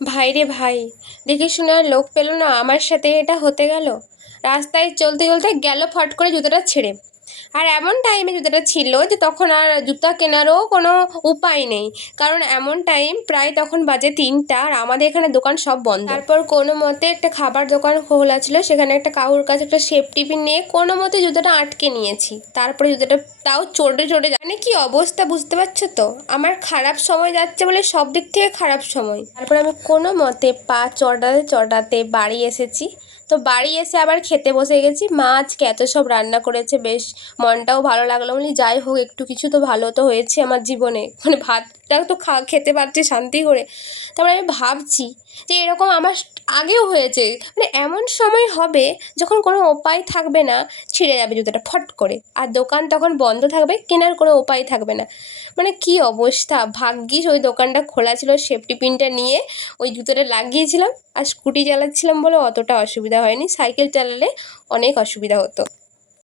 ভাই রে ভাই, দেখে শুনে আর লোক পেল না, আমার সাথে এটা হতে গেল। রাস্তায় চলতে চলতে গেল ফট করে জুতোটা ছেড়ে। আর এমন টাইমে জুতোটা ছিল যে তখন আর জুতা কেনারও কোনো উপায় নেই, কারণ এমন টাইম প্রায় তখন বাজে 3টা আর আমাদের এখানে দোকান সব বন্ধ। তারপর কোনো মতে একটা খাবার দোকান খোলা ছিল, সেখানে একটা কাকুর কাছে একটা সেফটি পিন নিয়ে কোনো মতে জুতোটা আটকে নিয়েছি। তারপরে জুতোটা তাও চটে চটে মানে কি অবস্থা বুঝতে পারছো তো। আমার খারাপ সময় যাচ্ছে বলে সব দিক থেকে খারাপ সময়। তারপর আমি কোনো মতে পা চটাতে চটাতে বাড়ি এসেছি। তো বাড়ি এসে আবার খেতে বসে গেছি। মা আজকে এত সব রান্না করেছে, বেশ মনটাও ভালো লাগলো। বলি যাই হোক, একটু কিছু তো ভালো তো হয়েছে আমার জীবনে, মানে ভাতটা তো খেতে পারছি শান্তি করে। তারপরে আমি ভাবছি যে এরকম আমার আগেও হয়েছে, মানে এমন সময় হবে যখন কোনো উপায় থাকবে না, ছিঁড়ে যাবে জুতোটা ফট করে, আর দোকান তখন বন্ধ থাকবে, কেনার কোনো উপায় থাকবে না। মানে কি অবস্থা। ভাগ্যিস ওই দোকানটা খোলা ছিল, সেফটি পিনটা নিয়ে ওই জুতোটা লাগিয়েছিলাম। আর স্কুটি চালাচ্ছিলাম বলে অতটা অসুবিধা হয়নি, সাইকেল চালালে অনেক অসুবিধা হতো।